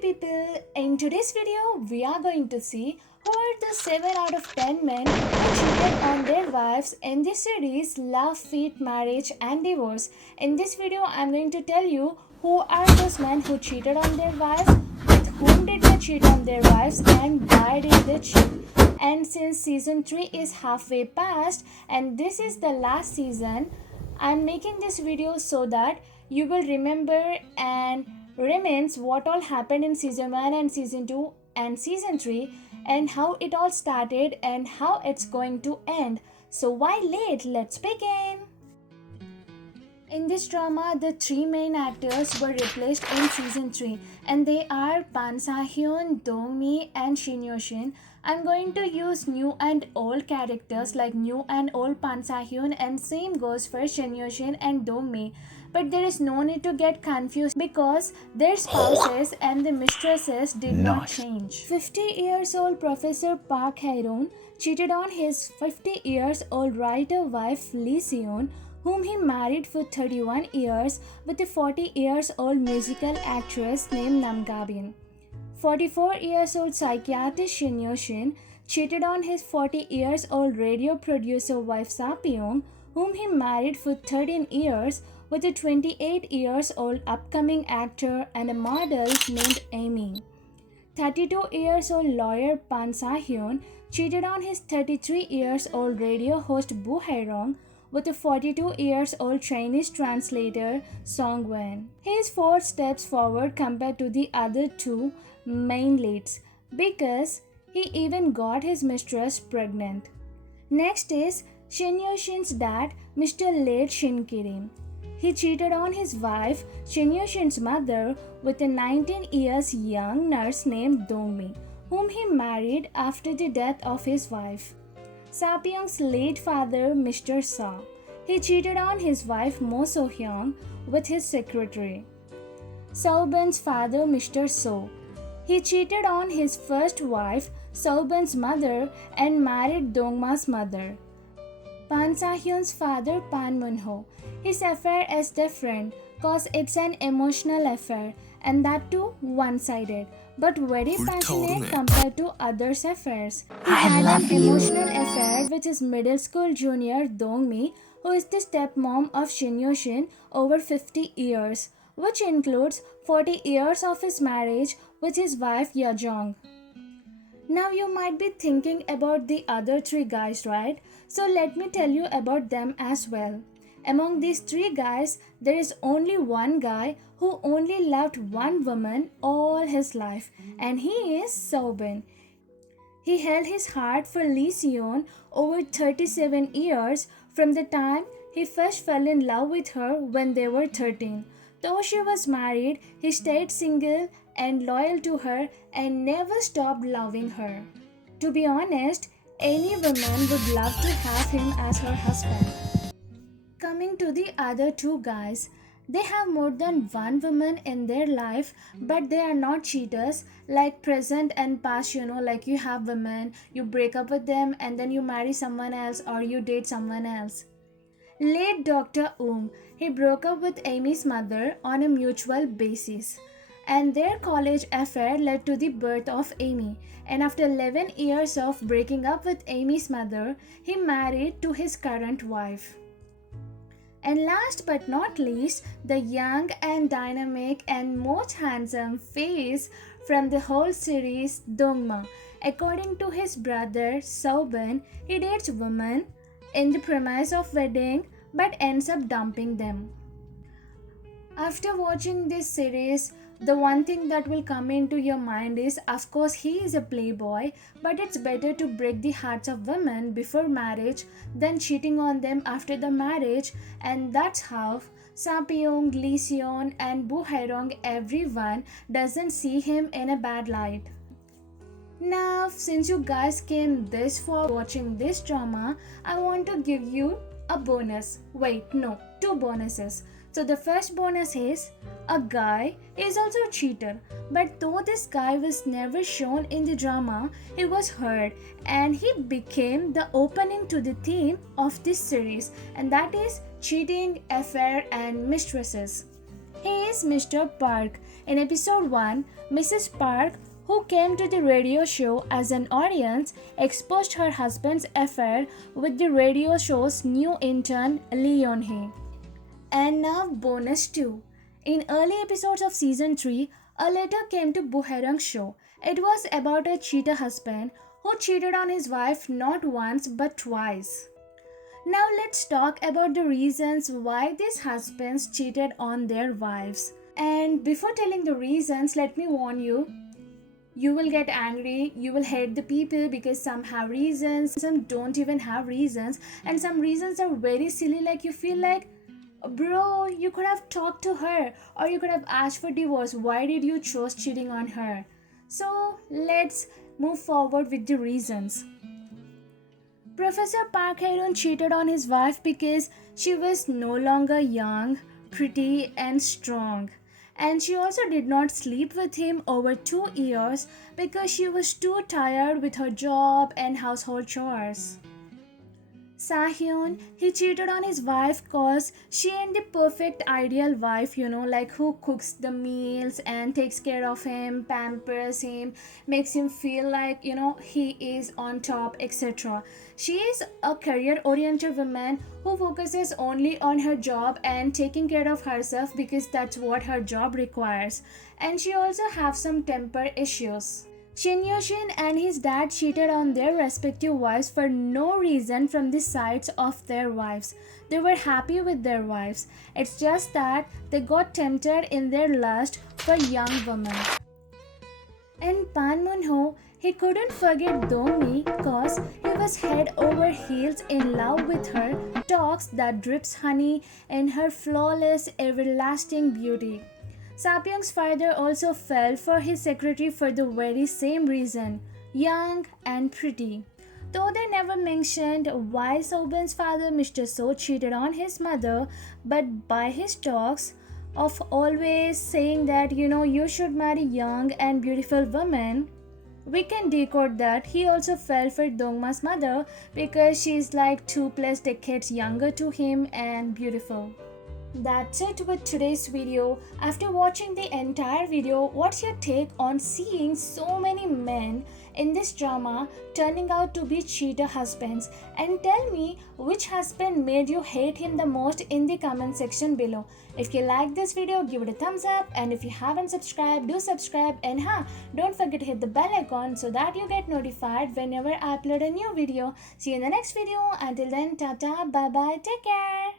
people, in today's video we are going to see who are the 7 out of 10 men who cheated on their wives in the series Love, Feet, Marriage and Divorce. In this video I am going to tell you who are those men who cheated on their wives, with whom did they cheat on their wives and why did they cheat. And since season 3 is halfway past and this is the last season, I am making this video so that you will remember and remains what all happened in season 1 and season 2 and season 3 and how it all started and how it's going to end. So why late? Let's begin. In this drama, the three main actors were replaced in season 3 and they are Park Hye Run, Dong-mi and Shin Yo-shin. I'm going to use new and old characters like new and old Park Hye Run and same goes for Shin Yo-shin and Dong-mi. But there is no need to get confused because their spouses and the mistresses did not change. 50 years old Professor Park Hye Run cheated on his 50 years old writer wife Lee Seon, whom he married for 31 years with a 40 years old musical actress named Nam Gabin. 44 years old psychiatrist Shin Yo-shin cheated on his 40 years old radio producer wife Sa Pyong, whom he married for 13 years with a 28 years old upcoming actor and a model named Amy. 32 years old lawyer Park Hye Run cheated on his 33 years old radio host Boo Hae-rong with a 42 years old Chinese translator Song Wen. He is 4 steps forward compared to the other two main leads because he even got his mistress pregnant. Next is Shin Yo-shin's dad, Mr. Late Shin Kirin. He cheated on his wife, Shin Yo-shin's mother, with a 19 years young nurse named Dong-mi, whom he married after the death of his wife. Sa Pyong's late father, Mr. Sa. He cheated on his wife Mo So-hyung with his secretary. Seo-bin's father, Mr. So. He cheated on his first wife, Seo-bin's mother, and married Dong-ma's mother. Park Seo-hyun's father, Pan Moon-ho. His affair is different cause it's an emotional affair and that too one-sided, but very passionate compared to others' affairs. He had an emotional affair with his middle school junior Dong-mi, who is the stepmom of Shin Yo-shin over 50 years, which includes 40 years of his marriage with his wife Yajong. Now you might be thinking about the other 3 guys, right? So let me tell you about them as well. Among these 3 guys, there is only one guy who only loved one woman all his life, and he is Seo-bin. He held his heart for Lee Seon over 37 years from the time he first fell in love with her when they were 13. Though she was married, he stayed single and loyal to her and never stopped loving her. To be honest, any woman would love to have him as her husband. Coming to the other 2 guys, they have more than one woman in their life, but they are not cheaters like present and past, like you have women, you break up with them and then you marry someone else or you date someone else. Late Dr. He broke up with Amy's mother on a mutual basis. And their college affair led to the birth of Amy. And after 11 years of breaking up with Amy's mother, he married to his current wife. And last but not least, the young and dynamic and most handsome face from the whole series, Dong-ma. According to his brother Seo-bin, he dates women in the premise of wedding but ends up dumping them. After watching this series, the one thing that will come into your mind is, of course, he is a playboy, but it's better to break the hearts of women before marriage than cheating on them after the marriage, and that's how Sa Pyong, Lee Seon, and Boo Hae-rong, everyone doesn't see him in a bad light. Now, since you guys came this far watching this drama, I want to give you a bonus. Wait, no, 2 bonuses. So the first bonus is, a guy is also a cheater, but though this guy was never shown in the drama, he was heard and he became the opening to the theme of this series, and that is cheating, affair and mistresses. He is Mr. Park. In episode 1, Mrs. Park, who came to the radio show as an audience, exposed her husband's affair with the radio show's new intern, Leon. And now bonus 2. In early episodes of season 3, a letter came to Buherang's show. It was about a cheater husband who cheated on his wife not once but twice. Now let's talk about the reasons why these husbands cheated on their wives. And before telling the reasons, let me warn you. You will get angry, you will hate the people because some have reasons, some don't even have reasons, and some reasons are very silly, like you feel like, bro, you could have talked to her or you could have asked for divorce. Why did you choose cheating on her? So let's move forward with the reasons. Professor Park Hye Run cheated on his wife because she was no longer young, pretty, and strong. And she also did not sleep with him over 2 years because she was too tired with her job and household chores. Sahyun, he cheated on his wife cause she ain't the perfect ideal wife, like who cooks the meals and takes care of him, pampers him, makes him feel like, he is on top, etc. She is a career-oriented woman who focuses only on her job and taking care of herself because that's what her job requires. And she also have some temper issues. Shin Yushin and his dad cheated on their respective wives for no reason from the sides of their wives. They were happy with their wives. It's just that they got tempted in their lust for young women. And Pan Moon-ho, he couldn't forget Dong-mi cause he was head over heels in love with her, talks that drips honey and her flawless, everlasting beauty. Sapyung's father also fell for his secretary for the very same reason, young and pretty. Though they never mentioned why Sobin's father Mr. So cheated on his mother, but by his talks of always saying that you should marry young and beautiful women, we can decode that he also fell for Dongma's mother because she's like 2+ decades younger to him and beautiful. That's it with today's video. After watching the entire video, what's your take on seeing so many men in this drama turning out to be cheater husbands? And tell me which husband made you hate him the most in the comment section below. If you like this video, give it a thumbs up, and if you haven't subscribed, do subscribe, and don't forget to hit the bell icon so that you get notified whenever I upload a new video. See you in the next video. Until then, tata, bye bye, take care.